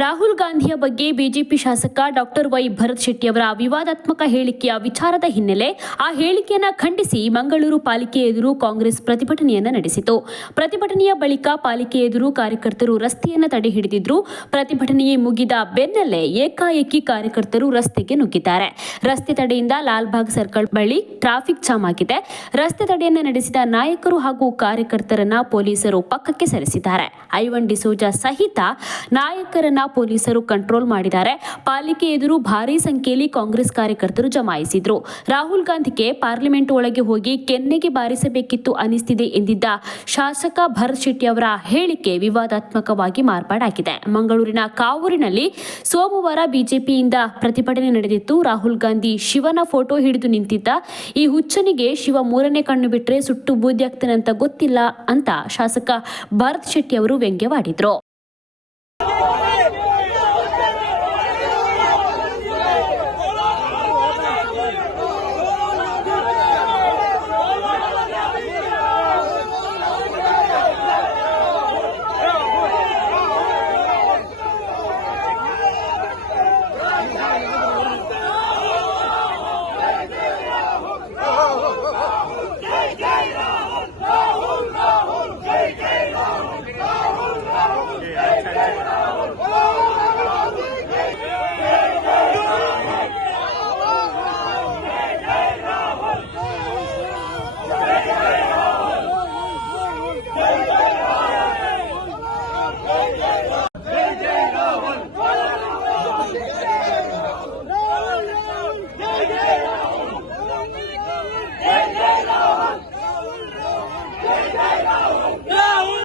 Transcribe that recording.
ರಾಹುಲ್ ಗಾಂಧಿಯ ಬಗ್ಗೆ ಬಿಜೆಪಿ ಶಾಸಕ ಡಾಕ್ಟರ್ ವೈ ಭರತ್ ಶೆಟ್ಟಿ ಅವರ ವಿವಾದಾತ್ಮಕ ಹೇಳಿಕೆಯ ವಿಚಾರದ ಹಿನ್ನೆಲೆ ಆ ಹೇಳಿಕೆಯನ್ನು ಖಂಡಿಸಿ ಮಂಗಳೂರು ಪಾಲಿಕೆ ಎದುರು ಕಾಂಗ್ರೆಸ್ ಪ್ರತಿಭಟನೆಯನ್ನು ನಡೆಸಿತು. ಪ್ರತಿಭಟನೆಯ ಬಳಿಕ ಪಾಲಿಕೆ ಎದುರು ಕಾರ್ಯಕರ್ತರು ರಸ್ತೆಯನ್ನು ತಡೆ ಹಿಡಿದಿದ್ರು. ಪ್ರತಿಭಟನೆಯೇ ಮುಗಿದ ಬೆನ್ನಲ್ಲೇ ಏಕಾಏಕಿ ಕಾರ್ಯಕರ್ತರು ರಸ್ತೆಗೆ ನುಗ್ಗಿದ್ದಾರೆ. ರಸ್ತೆ ತಡೆಯಿಂದ ಲಾಲ್ಬಾಗ್ ಸರ್ಕಲ್ ಬಳಿ ಟ್ರಾಫಿಕ್ ಜಾಮ್ ಆಗಿದೆ. ರಸ್ತೆ ತಡೆಯನ್ನು ನಡೆಸಿದ ನಾಯಕರು ಹಾಗೂ ಕಾರ್ಯಕರ್ತರನ್ನ ಪೊಲೀಸರು ಪಕ್ಕಕ್ಕೆ ಸರಿಸಿದ್ದಾರೆ. ಐವನ್ ಡಿಸೋಜಾ ಸಹಿತ ನಾಯಕರನ್ನ ಪೊಲೀಸರು ಕಂಟ್ರೋಲ್ ಮಾಡಿದ್ದಾರೆ. ಪಾಲಿಕೆ ಎದುರು ಭಾರೀ ಸಂಖ್ಯೆಯಲ್ಲಿ ಕಾಂಗ್ರೆಸ್ ಕಾರ್ಯಕರ್ತರು ಜಮಾಯಿಸಿದ್ರು. ರಾಹುಲ್ ಗಾಂಧಿಗೆ ಪಾರ್ಲಿಮೆಂಟ್ ಒಳಗೆ ಹೋಗಿ ಕೆನ್ನೆಗೆ ಬಾರಿಸಬೇಕಿತ್ತು ಅನಿಸ್ತಿದೆ ಎಂದಿದ್ದ ಶಾಸಕ ಭರತ್ ಶೆಟ್ಟಿ ಅವರ ಹೇಳಿಕೆ ವಿವಾದಾತ್ಮಕವಾಗಿ ಮಾರ್ಪಾಡಾಗಿದೆ. ಮಂಗಳೂರಿನ ಕಾವೂರಿನಲ್ಲಿ ಸೋಮವಾರ ಬಿಜೆಪಿಯಿಂದ ಪ್ರತಿಭಟನೆ ನಡೆದಿತ್ತು. ರಾಹುಲ್ ಗಾಂಧಿ ಶಿವನ ಫೋಟೋ ಹಿಡಿದು ನಿಂತಿದ್ದ. ಈ ಹುಚ್ಚನಿಗೆ ಶಿವ ಮೂರನೇ ಕಣ್ಣು ಬಿಟ್ಟರೆ ಸುಟ್ಟು ಬೂದಿಯಾಗ್ತಾನಂತ ಗೊತ್ತಿಲ್ಲ ಅಂತ ಶಾಸಕ ಭರತ್ ಶೆಟ್ಟಿ ಅವರು ವ್ಯಂಗ್ಯವಾಡಿದ್ರು.